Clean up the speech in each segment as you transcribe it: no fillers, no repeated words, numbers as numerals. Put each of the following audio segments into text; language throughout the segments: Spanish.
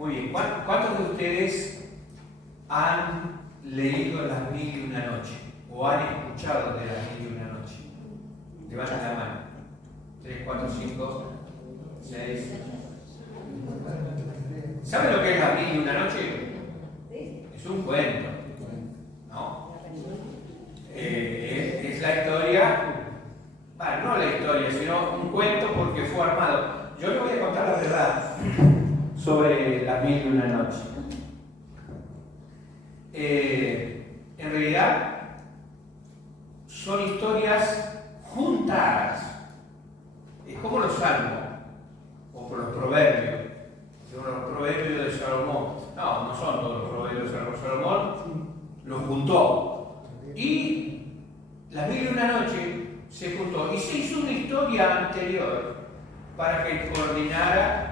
Muy bien. ¿Cuántos de ustedes han leído Las Mil y una Noche? ¿O han escuchado de Las Mil y una Noche? Levanten la mano. 3, 4, 5, 6. ¿Saben lo que es Las Mil y una Noche? Es un cuento, ¿no? Es la historia, bueno, no la historia, sino un cuento porque fue armado. Yo les voy a contar la verdad sobre Las Mil y una Noche. En realidad son historias juntadas. Es como los salmos o por los proverbios. Los proverbios de Salomón. No son todos los proverbios de Salomón. Los juntó. Y Las Mil y una Noche se juntó. Y se hizo una historia anterior para que coordinara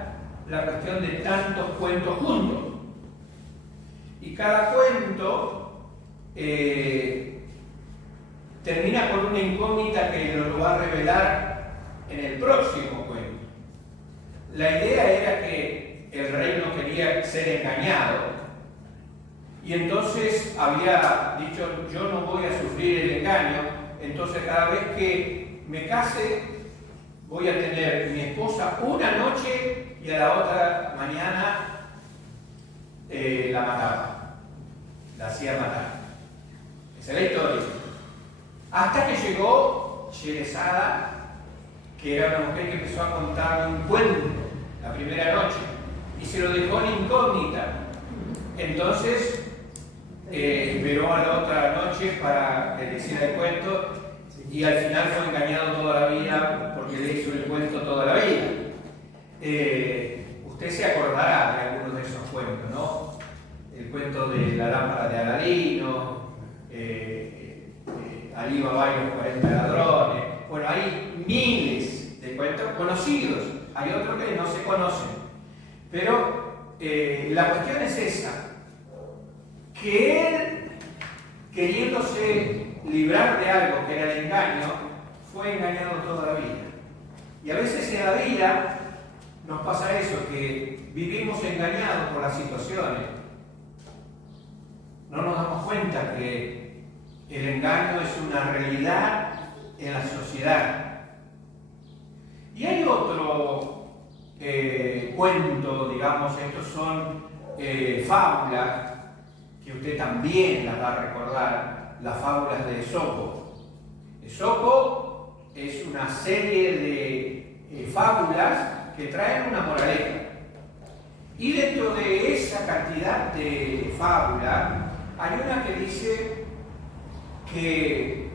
la cuestión de tantos cuentos juntos. Y cada cuento termina con una incógnita que lo va a revelar en el próximo cuento. La idea era que el rey no quería ser engañado y entonces había dicho: yo no voy a sufrir el engaño, entonces cada vez que me case voy a tener mi esposa una noche y a la otra mañana la mataba, la hacía matar. Esa es la historia. Hasta que llegó Sherezada, que era una mujer que empezó a contar un cuento la primera noche y se lo dejó en incógnita. Entonces esperó a la otra noche para que le hiciera el cuento y al final fue engañado toda la vida porque le hizo el cuento toda la vida. Usted se acordará de algunos de esos cuentos, ¿no? El cuento de la lámpara de Aladino, Alí Baba y los 40 ladrones. Bueno, hay miles de cuentos conocidos, hay otros que no se conocen. Pero la cuestión es esa, que él, queriéndose librar de algo que era el engaño, fue engañado toda la vida. Y a veces en la vida nos pasa eso, que vivimos engañados por las situaciones. No nos damos cuenta que el engaño es una realidad en la sociedad. Y hay otro cuento, digamos, estos son fábulas, que usted también las va a recordar, las fábulas de Esopo. Esopo es una serie de fábulas que traen una moraleja. Y dentro de esa cantidad de fábulas, hay una que dice que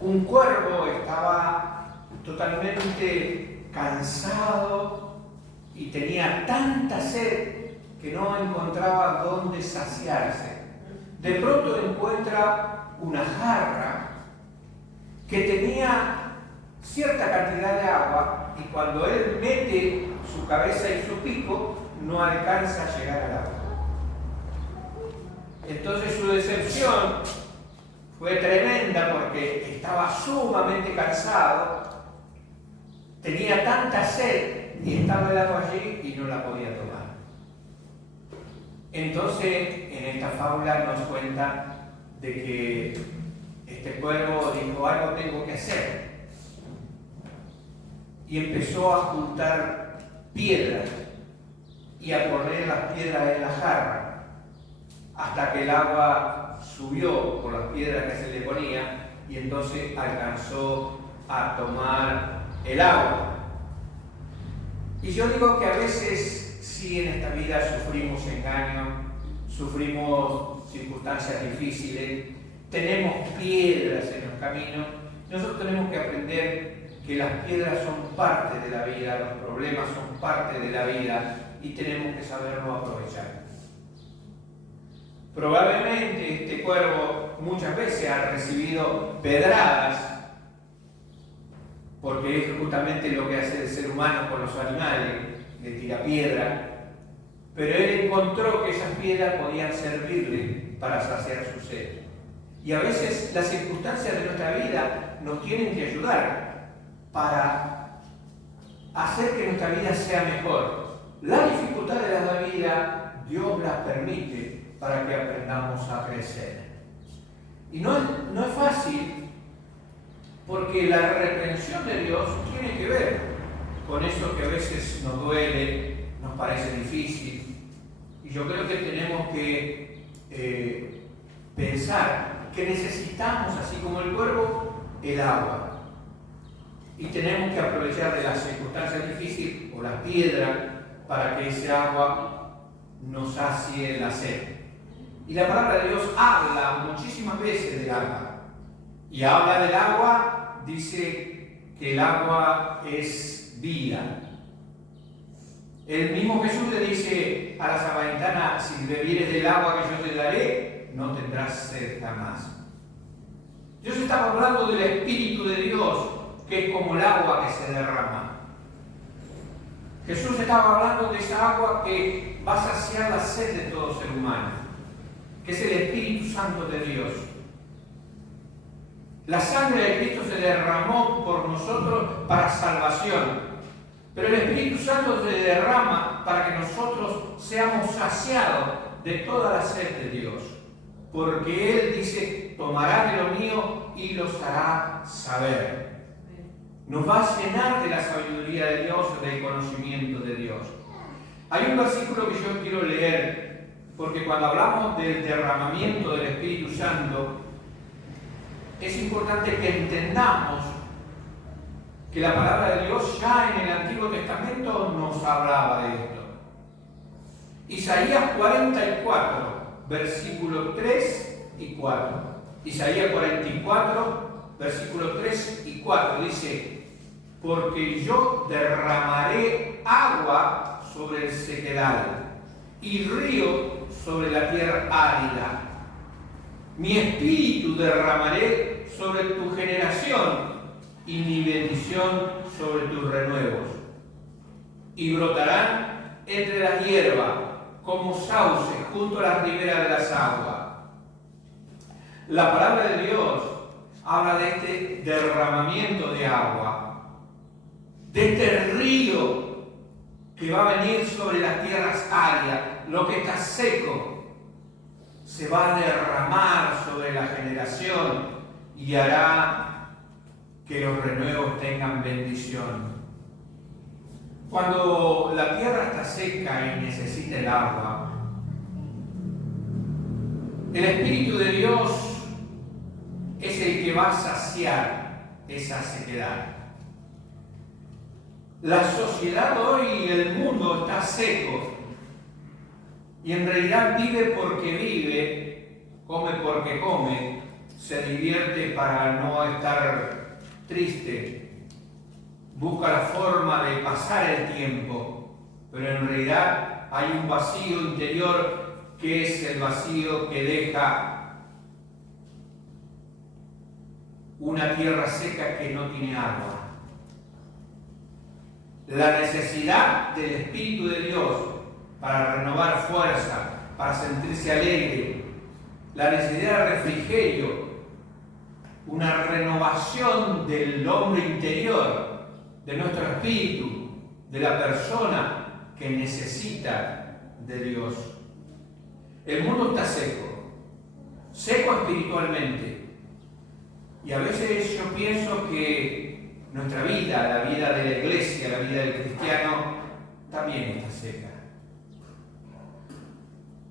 un cuervo estaba totalmente cansado y tenía tanta sed que no encontraba dónde saciarse. De pronto encuentra una jarra que tenía cierta cantidad de agua y cuando él mete su cabeza y su pico no alcanza a llegar al agua. Entonces su decepción fue tremenda porque estaba sumamente cansado, tenía tanta sed y estaba el agua allí y no la podía tomar. Entonces en esta fábula nos cuenta de que este cuervo dijo: algo tengo que hacer, y empezó a juntar piedras y a poner las piedras en la jarra hasta que el agua subió por las piedras que se le ponía y entonces alcanzó a tomar el agua. Y yo digo que a veces sí, en esta vida sufrimos engaño, sufrimos circunstancias difíciles, tenemos piedras en los caminos. Nosotros tenemos que aprender que las piedras son parte de la vida, los problemas son parte de la vida y tenemos que saberlo aprovechar. Probablemente este cuervo muchas veces ha recibido pedradas, porque es justamente lo que hace el ser humano con los animales, le tira piedra, pero él encontró que esas piedras podían servirle para saciar su sed. Y a veces las circunstancias de nuestra vida nos tienen que ayudar para hacer que nuestra vida sea mejor. La dificultad de la vida, Dios la permite para que aprendamos a crecer. Y no es fácil, porque la reprensión de Dios tiene que ver con eso que a veces nos duele, nos parece difícil. Y yo creo que tenemos que pensar que necesitamos, así como el cuervo, el agua. Y tenemos que aprovechar de las circunstancias difíciles o la piedra para que ese agua nos sacie la sed. Y la palabra de Dios habla muchísimas veces del agua. Y habla del agua, dice que el agua es vida. El mismo Jesús le dice a la samaritana: si bebieres del agua que yo te daré, no tendrás sed jamás. Dios estaba hablando del Espíritu de Dios, que es como el agua que se derrama. Jesús estaba hablando de esa agua que va a saciar la sed de todo ser humano, que es el Espíritu Santo de Dios. La sangre de Cristo se derramó por nosotros para salvación, pero el Espíritu Santo se derrama para que nosotros seamos saciados de toda la sed de Dios, porque Él dice: tomará de lo mío y los hará saber. Nos va a llenar de la sabiduría de Dios, del conocimiento de Dios. Hay un versículo que yo quiero leer, porque cuando hablamos del derramamiento del Espíritu Santo, es importante que entendamos que la palabra de Dios ya en el Antiguo Testamento nos hablaba de esto. Isaías 44, versículos 3 y 4. Isaías 44, versículos 3 y 4 dice: porque yo derramaré agua sobre el sequedal y río sobre la tierra árida. Mi espíritu derramaré sobre tu generación y mi bendición sobre tus renuevos. Y brotarán entre las hierbas como sauces junto a las riberas de las aguas. La palabra de Dios habla de este derramamiento de agua, de este río que va a venir sobre las tierras áridas. Lo que está seco se va a derramar sobre la generación y hará que los renuevos tengan bendición. Cuando la tierra está seca y necesita el agua, el Espíritu de Dios es el que va a saciar esa sequedad. La sociedad hoy, el mundo está seco, y en realidad vive porque vive, come porque come, se divierte para no estar triste, busca la forma de pasar el tiempo, pero en realidad hay un vacío interior que es el vacío que deja una tierra seca que no tiene agua. La necesidad del Espíritu de Dios para renovar fuerza, para sentirse alegre, la necesidad de refrigerio, una renovación del hombre interior, de nuestro espíritu, de la persona que necesita de Dios. El mundo está seco, seco espiritualmente, y a veces yo pienso que nuestra vida, la vida de la iglesia, la vida del cristiano, también está seca.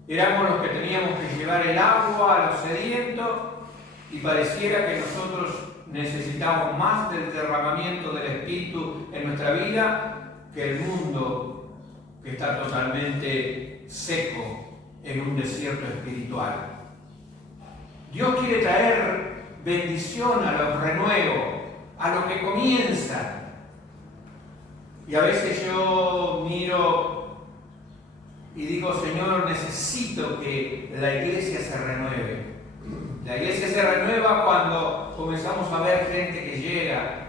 Éramos los que teníamos que llevar el agua a los sedientos y pareciera que nosotros necesitamos más del derramamiento del Espíritu en nuestra vida que el mundo que está totalmente seco en un desierto espiritual. Dios quiere traer bendición a los renuevos, a lo que comienza. Y a veces yo miro y digo: Señor, necesito que la iglesia se renueve. La iglesia se renueva cuando comenzamos a ver gente que llega.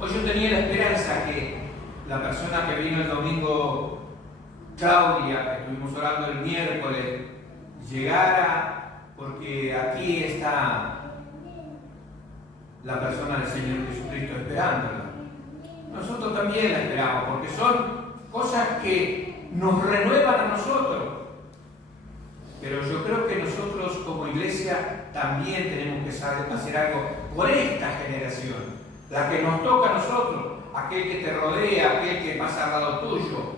Hoy yo tenía la esperanza que la persona que vino el domingo, Claudia, que estuvimos orando el miércoles, llegara, porque aquí está la persona del Señor Jesucristo esperándola. Nosotros también la esperamos, porque son cosas que nos renuevan a nosotros. Pero yo creo que nosotros como iglesia también tenemos que hacer algo por esta generación, la que nos toca a nosotros, aquel que te rodea, aquel que pasa al lado tuyo.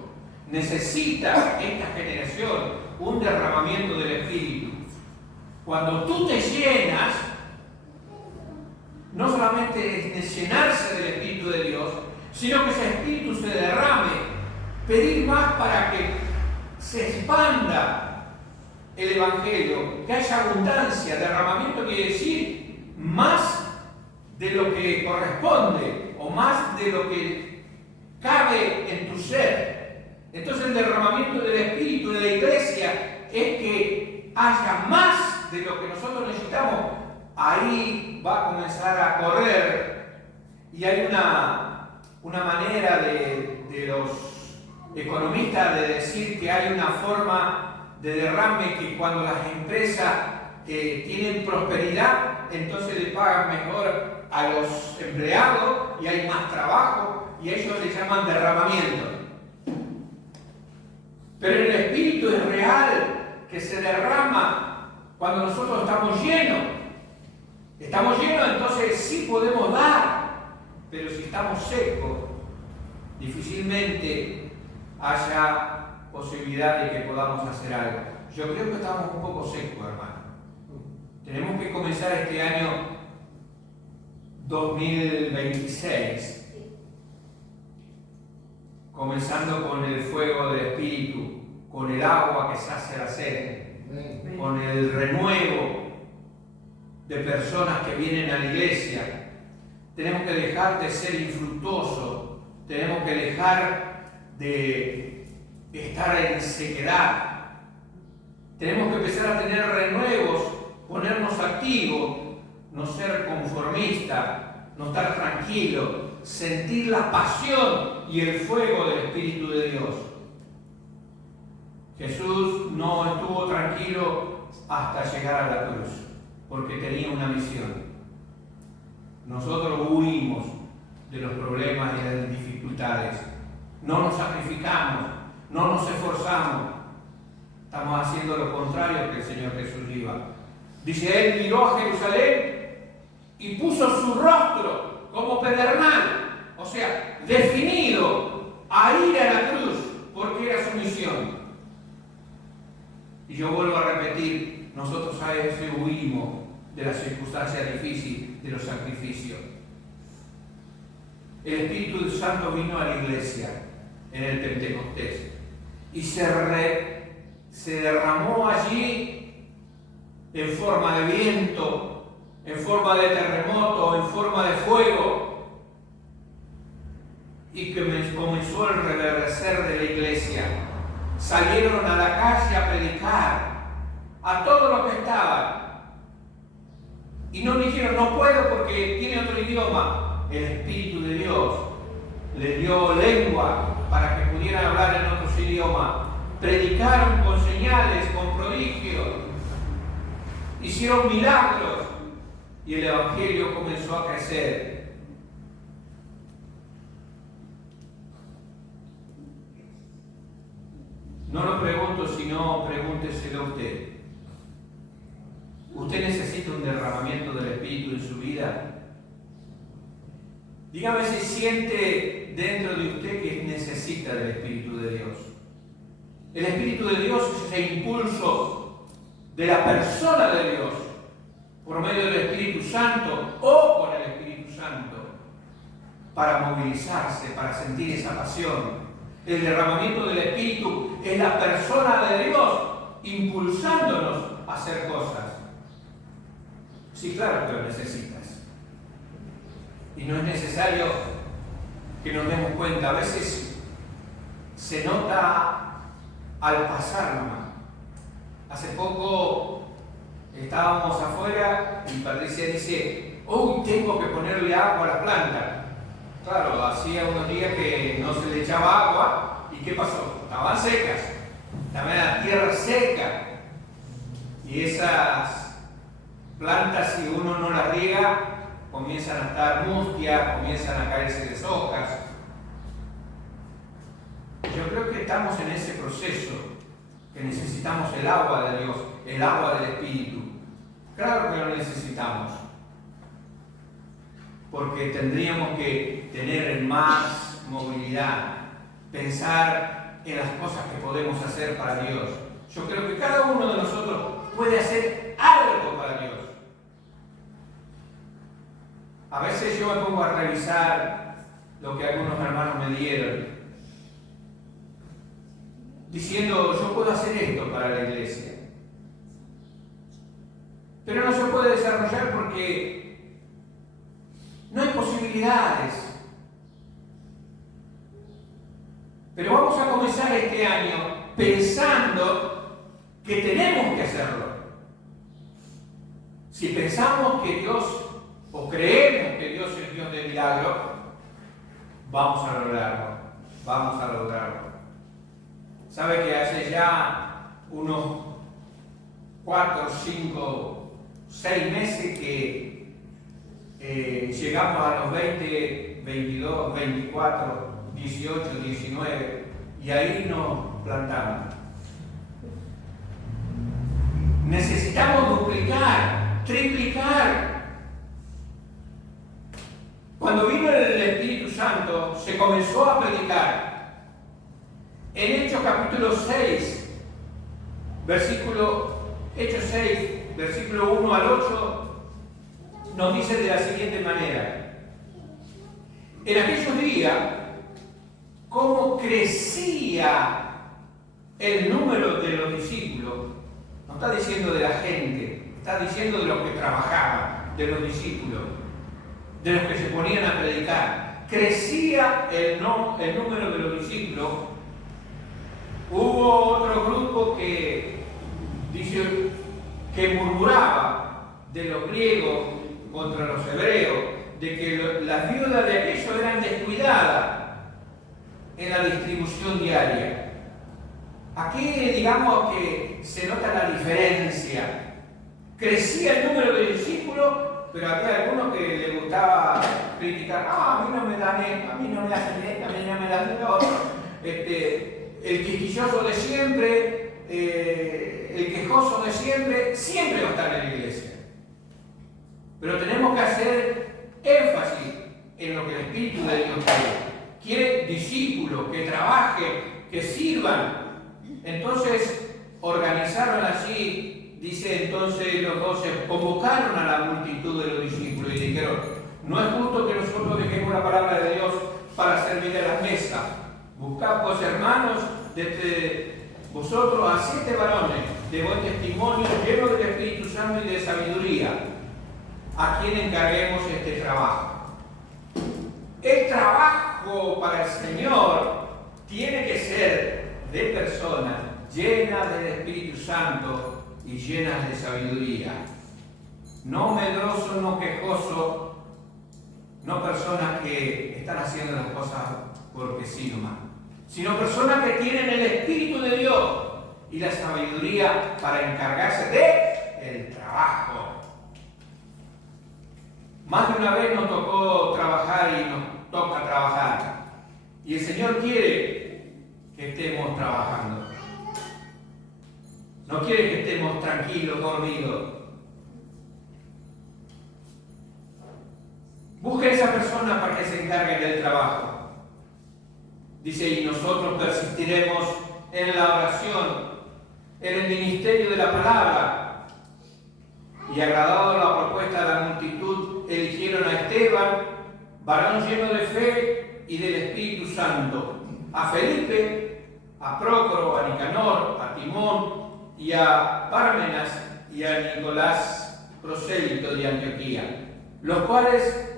Necesita esta generación un derramamiento del Espíritu. Cuando tú te llenas, no solamente es llenarse del Espíritu de Dios, sino que ese Espíritu se derrame, pedir más para que se expanda el Evangelio, que haya abundancia. Derramamiento quiere decir más de lo que corresponde o más de lo que cabe en tu ser. Entonces el derramamiento del Espíritu de la iglesia es que haya más de lo que nosotros necesitamos. Ahí va a comenzar a correr, y hay una manera de los economistas de decir que hay una forma de derrame, que cuando las empresas tienen prosperidad, entonces le pagan mejor a los empleados y hay más trabajo, y a ellos le llaman derramamiento. Pero el Espíritu es real, que se derrama cuando nosotros estamos llenos. Estamos llenos, entonces sí podemos dar, pero si estamos secos, difícilmente haya posibilidad de que podamos hacer algo. Yo creo que estamos un poco secos, hermano. Tenemos que comenzar este año 2026 comenzando con el fuego del Espíritu, con el agua que sacia la sed, con el renuevo de personas que vienen a la iglesia. Tenemos que dejar de ser infructuosos, tenemos que dejar de estar en sequedad. Tenemos que empezar a tener renuevos, ponernos activos, no ser conformistas, no estar tranquilos, sentir la pasión y el fuego del Espíritu de Dios. Jesús no estuvo tranquilo hasta llegar a la cruz, porque tenía una misión. Nosotros huimos de los problemas y de las dificultades. No nos sacrificamos, no nos esforzamos. Estamos haciendo lo contrario que el Señor Jesús iba. Dice, Él miró a Jerusalén y puso su rostro como pedernal, o sea, definido a ir a la cruz, porque era su misión. Y yo vuelvo a repetir, nosotros a veces huimos de las circunstancias difíciles, de los sacrificios. El Espíritu Santo vino a la iglesia en el Pentecostés y se derramó allí en forma de viento, en forma de terremoto, en forma de fuego, y que comenzó el reverdecer de la iglesia. Salieron a la calle a predicar a todos los que estaban. Y no dijeron, no puedo porque tiene otro idioma. El Espíritu de Dios le dio lengua para que pudieran hablar en otros idiomas. Predicaron con señales, con prodigios. Hicieron milagros. Y el Evangelio comenzó a crecer. No lo pregunto, sino pregúnteselo a usted. ¿Usted necesita un derramamiento del Espíritu en su vida? Dígame si siente dentro de usted que necesita del Espíritu de Dios. El Espíritu de Dios es ese impulso de la persona de Dios por medio del Espíritu Santo o con el Espíritu Santo para movilizarse, para sentir esa pasión. El derramamiento del Espíritu es la persona de Dios impulsándonos a hacer cosas. Sí, claro que lo necesitas. Y no es necesario que nos demos cuenta. A veces se nota al pasar nomás. Hace poco estábamos afuera y Patricia dice, hoy tengo que ponerle agua a la planta. Claro, hacía unos días que no se le echaba agua. ¿Y qué pasó? Estaban secas. Estaban en la tierra seca. Y esas plantas, si uno no las riega, comienzan a estar mustias, comienzan a caerse de hojas. Yo creo estamos en ese proceso, que necesitamos el agua de Dios, el agua del Espíritu. Claro que lo necesitamos, porque tendríamos que tener más movilidad, pensar en las cosas que podemos hacer para Dios. Yo creo que cada uno de nosotros puede hacer algo para Dios. A veces yo me pongo a revisar lo que algunos hermanos me dieron, diciendo, yo puedo hacer esto para la iglesia. Pero no se puede desarrollar porque no hay posibilidades. Pero vamos a comenzar este año pensando que tenemos que hacerlo. Si pensamos que Dios, o creemos que Dios es Dios de milagro, vamos a lograrlo. Vamos a lograrlo. Sabe que hace ya unos 4, 5, 6 meses que llegamos a los 20, 22, 24, 18, 19 y ahí nos plantamos. Necesitamos duplicar, triplicar. Cuando vino el Espíritu Santo, se comenzó a predicar. En Hechos capítulo 6, Hechos 6, versículo 1 al 8, nos dice de la siguiente manera. En aquellos días, cómo crecía el número de los discípulos. No está diciendo de la gente, está diciendo de los que trabajaban, de los discípulos, de los que se ponían a predicar. Crecía el número de los discípulos. Hubo otro grupo que dice que murmuraba de los griegos contra los hebreos, de que las viudas de aquellos eran descuidadas en la distribución diaria. Aquí digamos que se nota la diferencia. Crecía el número de discípulos, pero había algunos que les gustaba criticar, a mí no me dan esto, a mí no me hacen esto, a mí no me dan lo otro. El quisquilloso de siempre, el quejoso de siempre va a estar en la iglesia. Pero tenemos que hacer énfasis en lo que el Espíritu de Dios quiere. Quiere discípulos que trabajen, que sirvan. Entonces organizaron así, dice entonces los 12, convocaron a la multitud de los discípulos y dijeron, no es justo que nosotros dejemos la palabra de Dios para servir a las mesas. Buscad pues hermanos desde vosotros a 7 varones de buen testimonio, llenos del Espíritu Santo y de sabiduría, a quien encarguemos este trabajo. El trabajo para el Señor tiene que ser de personas llenas del Espíritu Santo y llenas de sabiduría. No medroso, no quejoso, no personas que están haciendo las cosas porque sí nomás, sino personas que tienen el Espíritu de Dios y la sabiduría para encargarse del trabajo. Más de una vez nos tocó trabajar y nos toca trabajar. Y el Señor quiere que estemos trabajando. No quiere que estemos tranquilos, dormidos. Busque a esa persona para que se encargue del trabajo. Dice, y nosotros persistiremos en la oración, en el ministerio de la palabra. Y agradado la propuesta de la multitud, eligieron a Esteban, varón lleno de fe y del Espíritu Santo, a Felipe, a Prócoro, a Nicanor, a Timón y a Pármenas y a Nicolás, prosélito de Antioquía, los cuales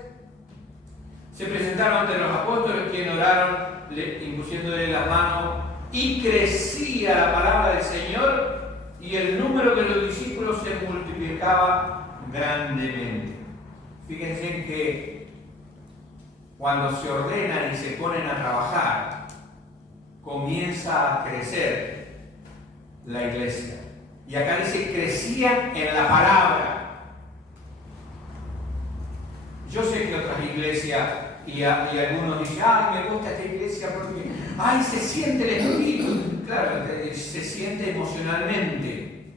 se presentaron ante los apóstoles, quienes oraron, impusiéndole la mano, y crecía la palabra del Señor, y el número de los discípulos se multiplicaba grandemente. Fíjense que cuando se ordenan y se ponen a trabajar, comienza a crecer la iglesia. Y acá dice, crecían en la palabra. Yo sé que otras iglesias Y algunos dicen, ay, me gusta esta iglesia porque, ay, se siente el espíritu. Claro, se siente emocionalmente.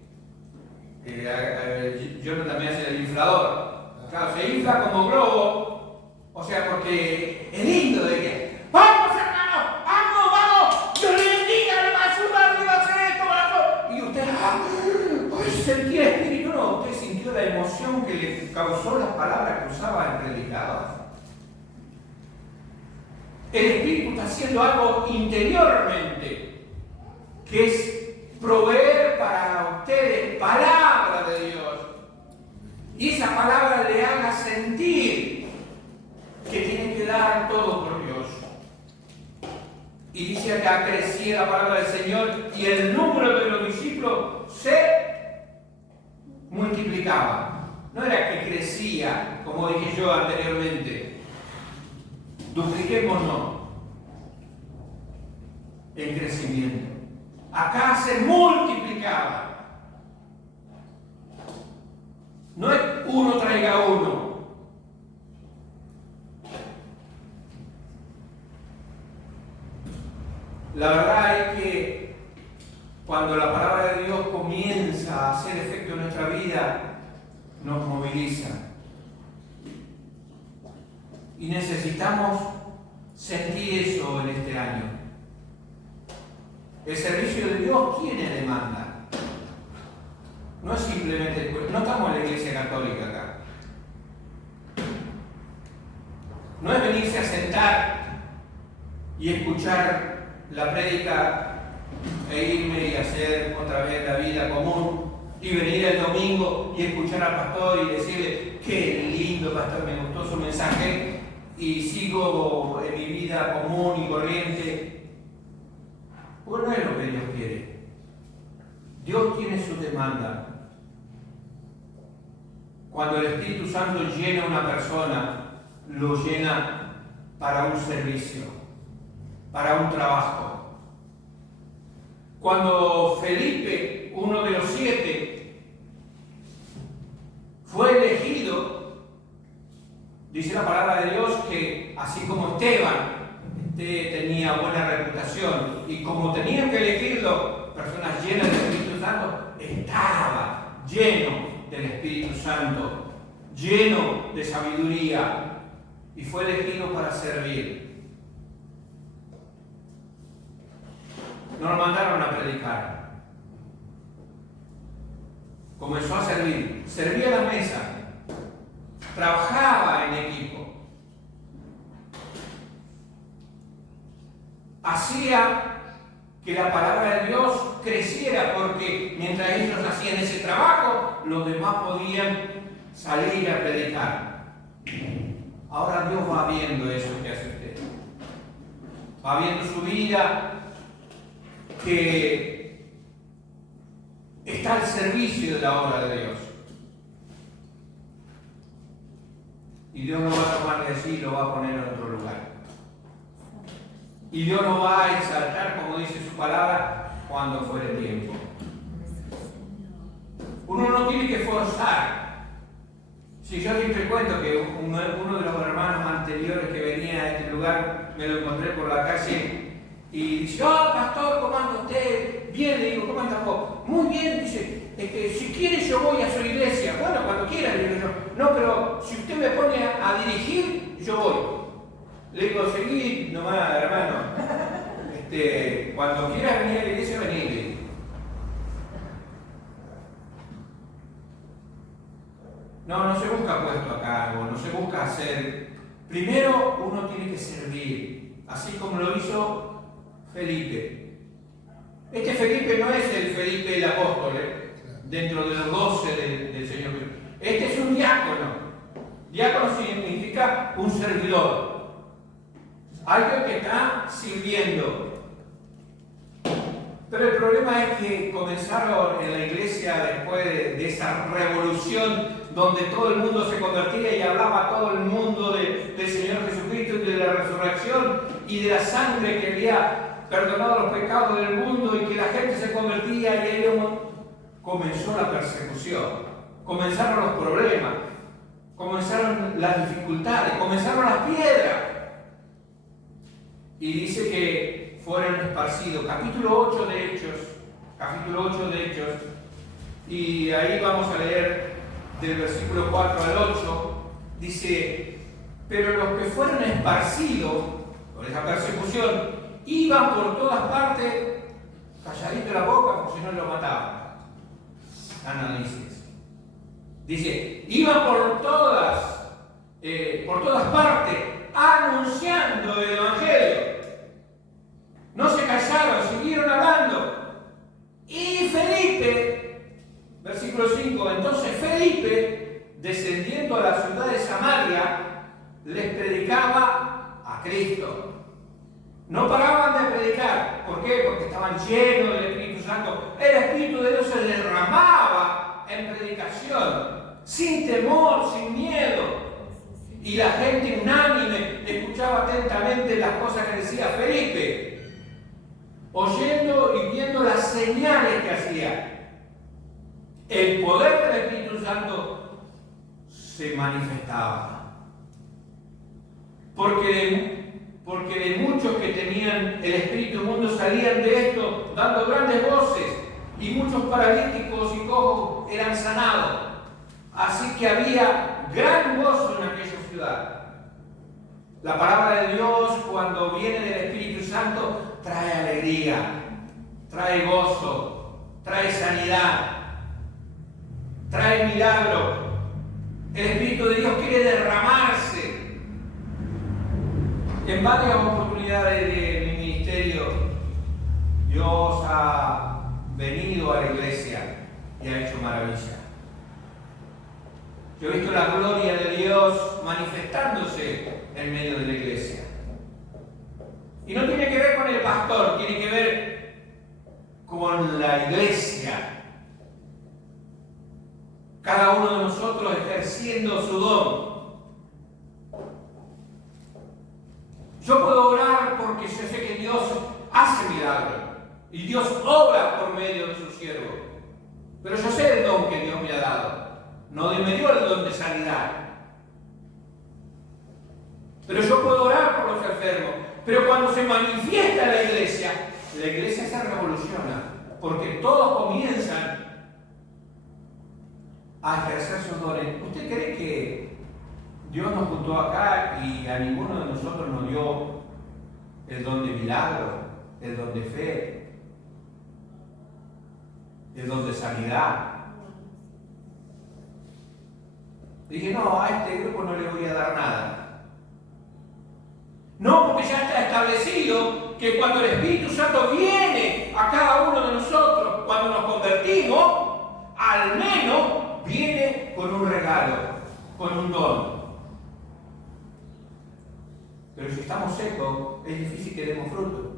Yo también soy el inflador. Claro, se infla como globo. O sea, porque es lindo de que, vamos hermano, vamos, Dios le bendiga, le va a ayudar, le va a hacer esto, y usted, sentía el espíritu, no, usted sintió la emoción que le causó las palabras que usaba el predicador. El Espíritu está haciendo algo interiormente, que es proveer para ustedes palabra de Dios. Y esa palabra le haga sentir que tienen que dar todo por Dios. Y dice acá, crecía la palabra del Señor y el número de los discípulos se multiplicaba. No era que crecía, como dije yo anteriormente. Dupliquémonos en crecimiento. Acá se multiplicaba. No es uno traiga uno. La verdad es que cuando la palabra de Dios comienza a hacer efecto en nuestra vida, nos moviliza. Y necesitamos sentir eso en este año. El servicio de Dios tiene demanda. No es simplemente, no estamos en la iglesia católica acá. No es venirse a sentar y escuchar la prédica e irme y hacer otra vez la vida común y venir el domingo y escuchar al pastor y decirle, qué lindo pastor, me gustó su mensaje, y sigo en mi vida común y corriente. Pues no es lo que Dios quiere. Dios tiene su demanda. Cuando el Espíritu Santo llena a una persona, lo llena para un servicio, para un trabajo. Cuando Felipe, uno de los 7, fue elegido, dice la palabra de Dios que así como Esteban tenía buena reputación y como tenían que elegirlo personas llenas del Espíritu Santo, estaba lleno del Espíritu Santo, lleno de sabiduría y fue elegido para servir. No lo mandaron a predicar. Comenzó a servir, servía a la mesa, trabajaba en equipo. Hacía que la palabra de Dios creciera porque mientras ellos hacían ese trabajo, los demás podían salir a predicar. Ahora Dios va viendo eso que hace usted. Va viendo su vida que está al servicio de la obra de Dios. Y Dios lo va a tomar de sí y lo va a poner en otro lugar. Y Dios lo va a exaltar, como dice su palabra, cuando fuere tiempo. Uno no tiene que forzar. Si yo siempre cuento que uno de los hermanos anteriores que venía a este lugar, me lo encontré por la calle y dice, pastor, ¿cómo anda usted? Bien, le digo, ¿cómo anda vos? Muy bien, dice, si quiere yo voy a su iglesia. Bueno, cuando quiera, le digo yo. No, pero si usted me pone a dirigir, yo voy. Le digo, seguí nomás, hermano. Cuando quieras venir a la iglesia, vení. No se busca puesto a cargo, no se busca hacer. Primero uno tiene que servir, así como lo hizo Felipe. Este Felipe no es el Felipe el apóstol, dentro de los 12 del Señor Jesús. Este es un diácono. Diácono significa un servidor. Alguien que está sirviendo. Pero el problema es que comenzaron en la iglesia después de esa revolución donde todo el mundo se convertía y hablaba todo el mundo del Señor Jesucristo y de la resurrección y de la sangre que había perdonado los pecados del mundo y que la gente se convertía y ahí comenzó la persecución, comenzaron los problemas, comenzaron las dificultades, comenzaron las piedras. y dice que fueron esparcidos. Capítulo 8 de Hechos, y ahí vamos a leer del versículo 4 al 8, dice: pero los que fueron esparcidos por esa persecución iban por todas partes, calladito la boca, porque si no lo mataban. Análisis. Dice, iban por todas partes, anunciando el Evangelio. No se callaron, siguieron hablando. Y Felipe, versículo 5, entonces Felipe, descendiendo a la ciudad de Samaria, les predicaba a Cristo. No paraban de predicar. ¿Por qué? Porque estaban llenos del Espíritu Santo. El Espíritu de Dios se derramaba en predicación, sin temor, sin miedo. Y la gente unánime escuchaba atentamente las cosas que decía Felipe, oyendo y viendo las señales que hacía. El poder del Espíritu Santo se manifestaba. Porque de muchos que tenían el espíritu inmundo salían de esto dando grandes voces, y muchos paralíticos y cojos eran sanados. Así que había gran gozo en aquella ciudad. La palabra de Dios, cuando viene del Espíritu Santo, trae alegría, trae gozo, trae sanidad, trae milagro. El Espíritu de Dios quiere derramarse. En varias oportunidades de mi ministerio, Dios ha venido a la iglesia y ha hecho maravillas. Yo he visto la gloria de Dios manifestándose en medio de la iglesia. Y no tiene que ver con el pastor, tiene que ver con la iglesia. Cada uno de nosotros ejerciendo su don. Yo puedo orar porque yo sé que Dios hace milagros y Dios obra por medio de su siervo. Pero yo sé el don que Dios me ha dado. No me dio el don de sanidad. Pero yo puedo orar por los enfermos. Pero cuando se manifiesta la iglesia se revoluciona. Porque todos comienzan a ejercer sus dones. ¿Usted cree que Dios nos juntó acá y a ninguno de nosotros nos dio el don de milagro, el don de fe, el don de sanidad? Dije, no, a este grupo no le voy a dar nada. No, porque ya está establecido que cuando el Espíritu Santo viene a cada uno de nosotros, cuando nos convertimos, al menos viene con un regalo, con un don. Pero si estamos secos, es difícil que demos fruto.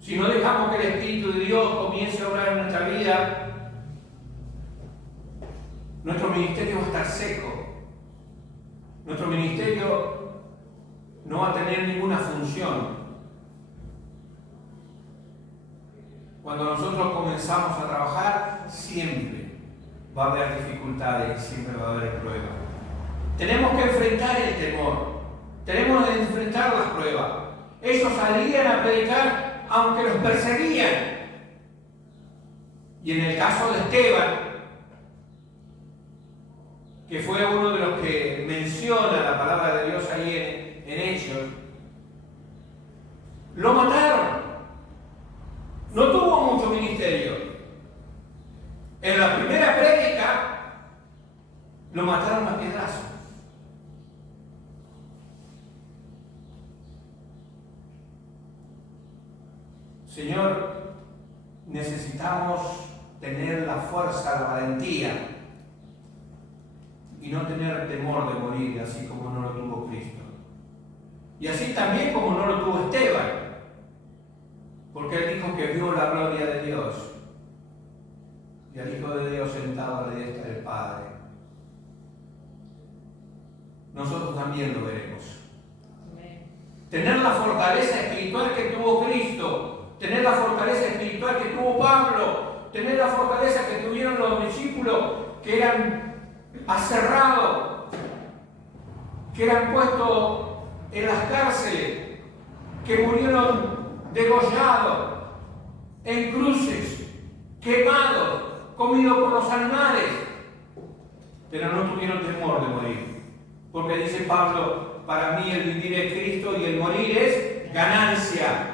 Si no dejamos que el Espíritu de Dios comience a obrar en nuestra vida, nuestro ministerio va a estar seco. Nuestro ministerio no va a tener ninguna función. Cuando nosotros comenzamos a trabajar, siempre va a haber dificultades, siempre va a haber pruebas. Tenemos que enfrentar el temor. Tenemos que enfrentar las pruebas. Ellos salían a predicar aunque los perseguían. Y en el caso de Esteban, que fue uno de los que menciona la palabra de Dios ahí en Hechos, lo mataron. No tuvo mucho ministerio. En la primera prédica lo mataron a piedrazos. Señor, necesitamos tener la fuerza, la valentía y no tener temor de morir, así como no lo tuvo Cristo. Y así también como no lo tuvo Esteban, porque él dijo que vio la gloria de Dios y al Hijo de Dios sentado a la diestra del Padre. Nosotros también lo veremos. Amén. Tener la fortaleza espiritual que tuvo Cristo, tener la fortaleza espiritual que tuvo Pablo, tener la fortaleza que tuvieron los discípulos que eran aserrados, que eran puestos en las cárceles, que murieron degollados en cruces, quemados, comidos por los animales, pero no tuvieron temor de morir. Porque dice Pablo, para mí el vivir es Cristo y el morir es ganancia.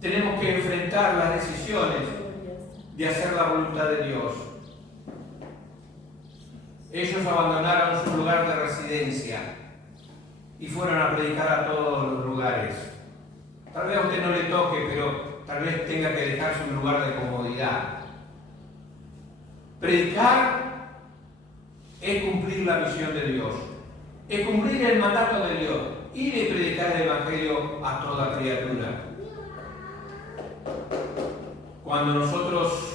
Tenemos que enfrentar las decisiones de hacer la voluntad de Dios. Ellos abandonaron su lugar de residencia y fueron a predicar a todos los lugares. Tal vez a usted no le toque, pero tal vez tenga que dejarse un lugar de comodidad. Predicar es cumplir la misión de Dios, es cumplir el mandato de Dios, ir y predicar el Evangelio a toda criatura. Cuando nosotros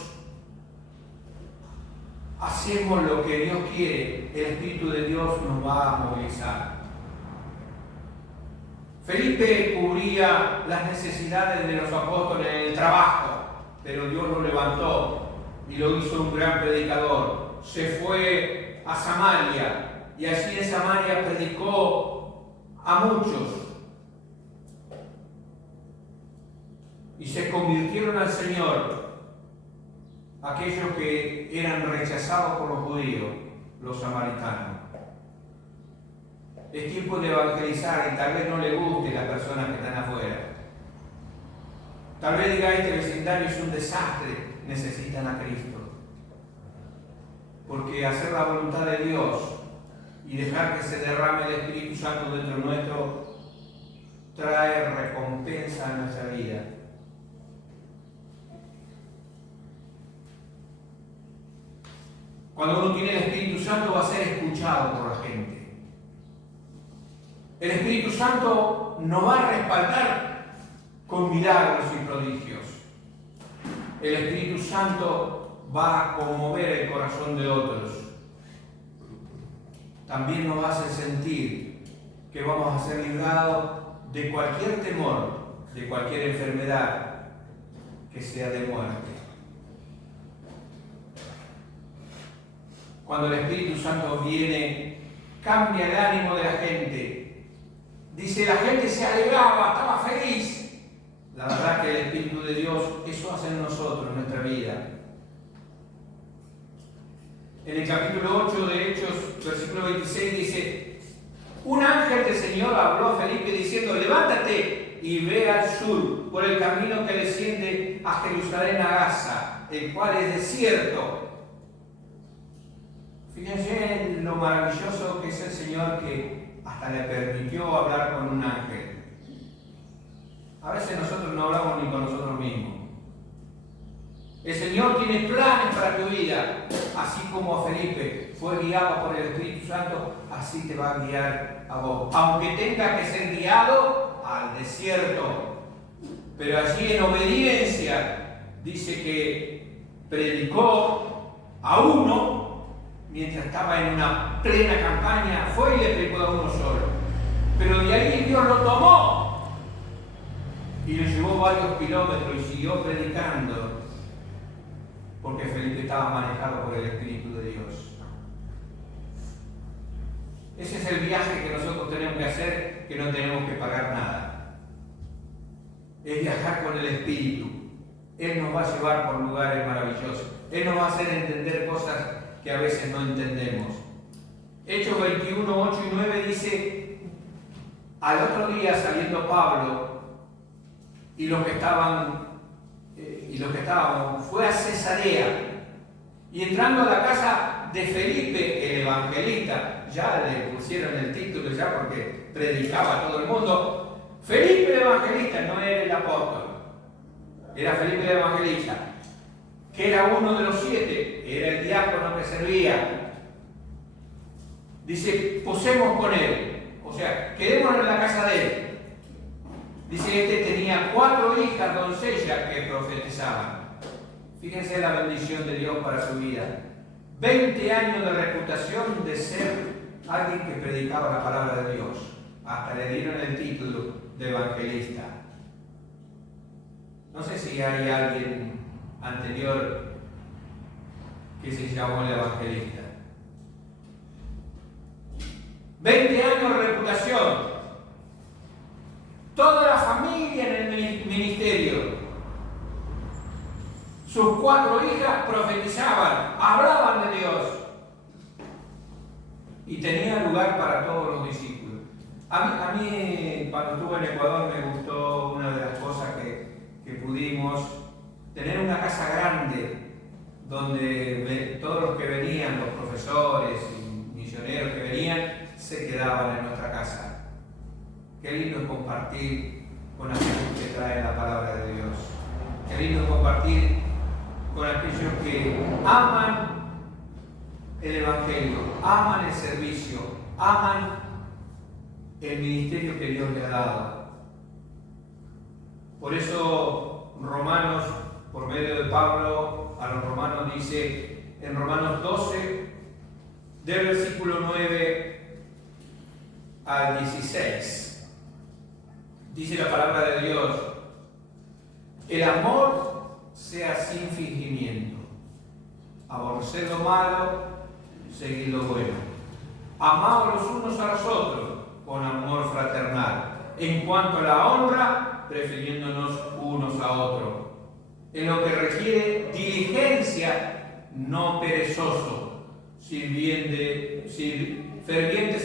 hacemos lo que Dios quiere, el Espíritu de Dios nos va a movilizar. Felipe cubría las necesidades de los apóstoles en el trabajo, pero Dios lo levantó y lo hizo un gran predicador. Se fue a Samaria y allí en Samaria predicó a muchos y se convirtieron al Señor aquellos que eran rechazados por los judíos, los samaritanos. Es tiempo de evangelizar y tal vez no le guste a las personas que están afuera. Tal vez diga, este vecindario es un desastre, necesitan a Cristo. Porque hacer la voluntad de Dios y dejar que se derrame el Espíritu Santo dentro nuestro trae recompensa a nuestra vida. Cuando uno tiene el Espíritu Santo va a ser escuchado por la gente. El Espíritu Santo nos va a respaldar con milagros y prodigios. El Espíritu Santo va a conmover el corazón de otros. También nos va a hacer sentir que vamos a ser librados de cualquier temor, de cualquier enfermedad que sea de muerte. Cuando el Espíritu Santo viene, cambia el ánimo de la gente. Dice, la gente se alegraba, estaba feliz. La verdad que el Espíritu de Dios, eso hace en nosotros, en nuestra vida. En el capítulo 8 de Hechos, versículo 26, dice, un ángel del Señor habló a Felipe diciendo, levántate y ve al sur, por el camino que desciende a Jerusalén, a Gaza, el cual es desierto. Fíjense en lo maravilloso que es el Señor, que hasta le permitió hablar con un ángel. A veces nosotros no hablamos ni con nosotros mismos. El Señor tiene planes para tu vida, así como a Felipe fue guiado por el Espíritu Santo, así te va a guiar a vos. Aunque tenga que ser guiado al desierto, pero allí en obediencia dice que predicó a uno. Mientras estaba en una plena campaña, fue y le predicó a uno solo. Pero de ahí Dios lo tomó y lo llevó varios kilómetros y siguió predicando, porque Felipe estaba manejado por el Espíritu de Dios. Ese es el viaje que nosotros tenemos que hacer, que no tenemos que pagar nada. Es viajar con el Espíritu. Él nos va a llevar por lugares maravillosos. Él nos va a hacer entender cosas que a veces no entendemos. Hechos 21, 8 y 9 dice, al otro día saliendo Pablo y los que estábamos, fue a Cesarea, y entrando a la casa de Felipe, el evangelista, ya le pusieron el título ya porque predicaba a todo el mundo, Felipe el evangelista, no era el apóstol, era Felipe el evangelista, que era uno de los 7, era el diácono que servía. Dice, posemos con él, o sea, quedémonos en la casa de él. Dice, este tenía 4 hijas doncellas que profetizaban. Fíjense la bendición de Dios para su vida. 20 años de reputación de ser alguien que predicaba la palabra de Dios. Hasta le dieron el título de evangelista. No sé si hay alguien anterior que se llamó el evangelista. 20 años de reputación. toda la familia en el ministerio. Sus 4 hijas profetizaban, hablaban de Dios. Y tenía lugar para todos los discípulos. A mí cuando estuve en Ecuador, me gustó una de las cosas que pudimos tener una casa grande, donde todos los que venían, los profesores y misioneros que venían, se quedaban en nuestra casa. Qué lindo es compartir con aquellos que traen la palabra de Dios. Qué lindo es compartir con aquellos que aman el Evangelio, aman el servicio, aman el ministerio que Dios le ha dado. Por eso Romanos, por medio de Pablo a los romanos, dice en Romanos 12, del versículo 9 al 16, dice la palabra de Dios: el amor sea sin fingimiento, aborrecer lo malo, seguir lo bueno, amaos los unos a los otros con amor fraternal, en cuanto a la honra, prefiriéndonos unos a otros, en lo que requiere diligencia, no perezoso, fervientes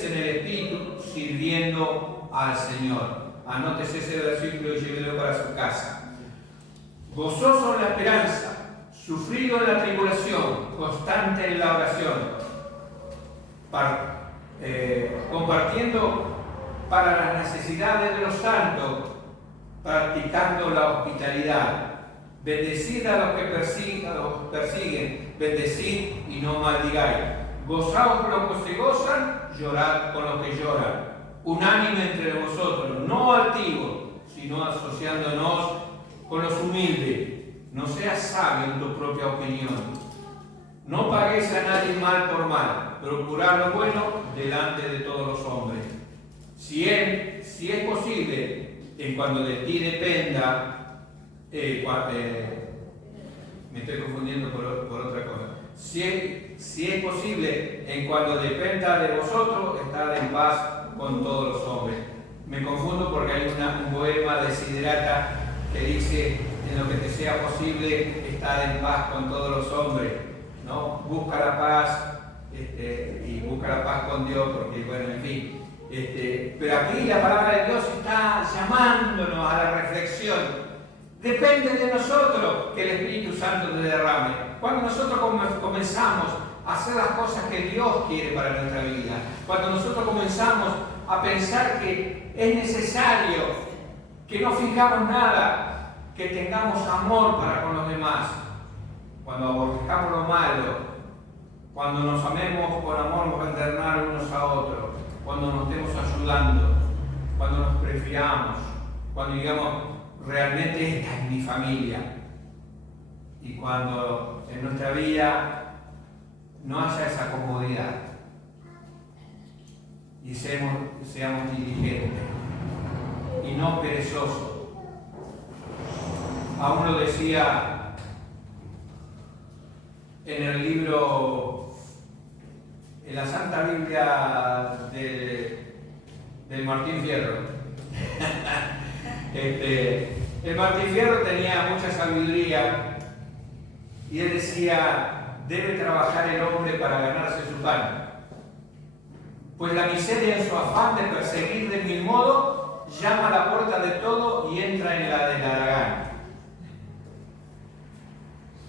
en el espíritu, sirviendo al Señor. Anótese ese versículo y llévelo para su casa. Gozoso en la esperanza, sufrido en la tribulación, constante en la oración, compartiendo para las necesidades de los santos, practicando la hospitalidad. Bendecid a los que persiguen, bendecid y no maldigáis. Gozaos con los que se gozan, llorad con los que lloran. Unánime entre vosotros, no altivos, sino asociándonos con los humildes. No seas sabio en tu propia opinión. No paguéis a nadie mal por mal. Procurad lo bueno delante de todos los hombres. Si es posible, en cuando de ti dependa, me estoy confundiendo por otra cosa. Si es posible, en cuando dependa de vosotros, estad en paz con todos los hombres. Me confundo porque hay un poema de Siddhartha que dice: en lo que te sea posible, estar en paz con todos los hombres, ¿no? Busca la paz y busca la paz con Dios, porque, bueno, en fin. Pero aquí la palabra de Dios está llamándonos a la reflexión. Depende de nosotros que el Espíritu Santo te derrame. Cuando nosotros comenzamos a hacer las cosas que Dios quiere para nuestra vida, cuando nosotros comenzamos a pensar que es necesario que no fijamos nada, que tengamos amor para con los demás, cuando aborrezcamos lo malo, cuando nos amemos con amor fraternal unos a otros, cuando nos estemos ayudando, cuando nos prefiramos, cuando digamos realmente esta es mi familia, y cuando en nuestra vida no haya esa comodidad y seamos diligentes y no perezosos. Aún lo decía en el libro, en la Santa Biblia del Martín Fierro. El Martín Fierro tenía mucha sabiduría y él decía: debe trabajar el hombre para ganarse su pan, pues la miseria en su afán de perseguir de mil modos llama a la puerta de todo y entra en la de la gana.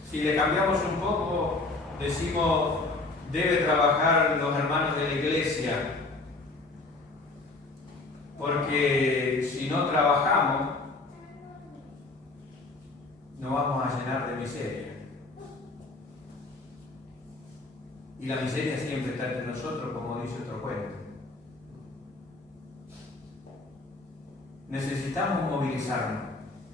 Si le cambiamos un poco, decimos: debe trabajar los hermanos de la iglesia, porque si no trabajamos, nos vamos a llenar de miseria. Y la miseria siempre está entre nosotros, como dice otro cuento. Necesitamos movilizarnos.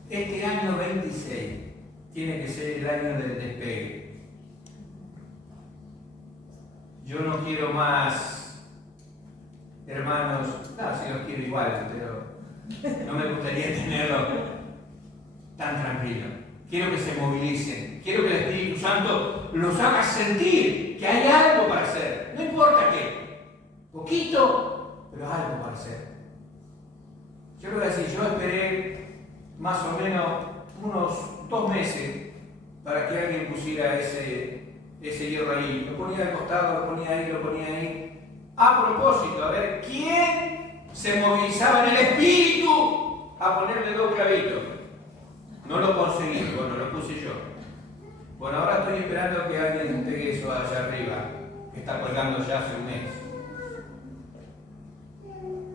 Este año 26 tiene que ser el año del despegue. Yo no quiero más, hermanos, si los quiero igual, pero no me gustaría tenerlos tan tranquilos. Quiero que se movilicen, quiero que el Espíritu Santo los haga sentir que hay algo para hacer, no importa qué, poquito, pero algo para hacer. Yo le voy a decir, yo esperé más o menos unos 2 meses para que alguien pusiera ese hierro ahí. Lo ponía al costado, lo ponía ahí. A propósito, a ver, ¿quién se movilizaba en el espíritu a ponerle 2 clavitos? No lo conseguí, bueno, lo puse yo. Bueno, ahora estoy esperando que alguien pegue eso allá arriba, que está colgando ya hace un mes.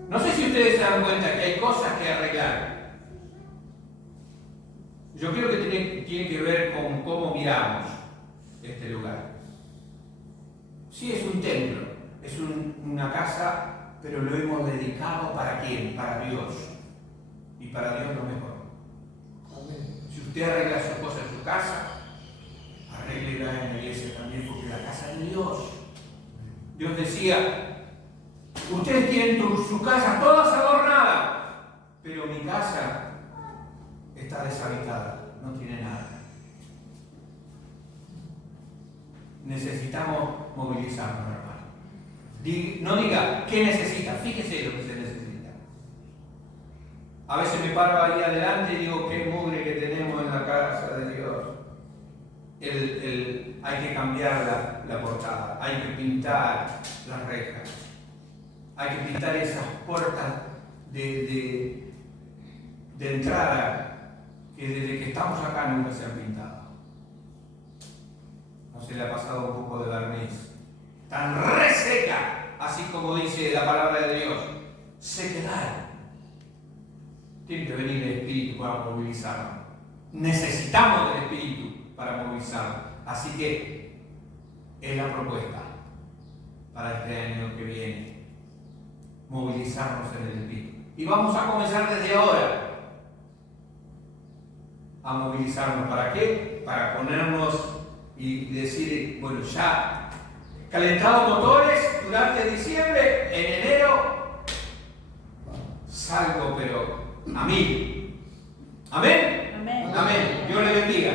No sé si ustedes se dan cuenta que hay cosas que arreglar. Yo creo que tiene que ver con cómo miramos este lugar. Sí, es un templo, es una casa, pero lo hemos dedicado ¿para quién? Para Dios. Y para Dios lo mejor. Si usted arregla sus cosas en su casa, arréglela en la iglesia también, porque la casa es de Dios. Dios decía, ustedes tienen su casa todas adornadas, pero mi casa está deshabitada, no tiene nada. Necesitamos movilizarnos, hermano. No diga, ¿qué necesita? Fíjese lo que se necesita. A veces me paro ahí adelante y digo, qué mugre que tenemos en la casa de Dios. Hay que cambiar la portada, hay que pintar las rejas, hay que pintar esas puertas de entrada que desde que estamos acá nunca se han pintado. No se le ha pasado un poco de barniz. Tan reseca, así como dice la palabra de Dios, sequedad. Tiene que venir el Espíritu para movilizarnos. Necesitamos del Espíritu para movilizarnos. Así que es la propuesta para este año que viene. Movilizarnos en el Espíritu. Y vamos a comenzar desde ahora a movilizarnos. ¿Para qué? Para ponernos y decir, bueno, ya calentado motores durante diciembre, en enero salgo, pero a 1000. ¿Amén? Amén. Amén. Dios le bendiga.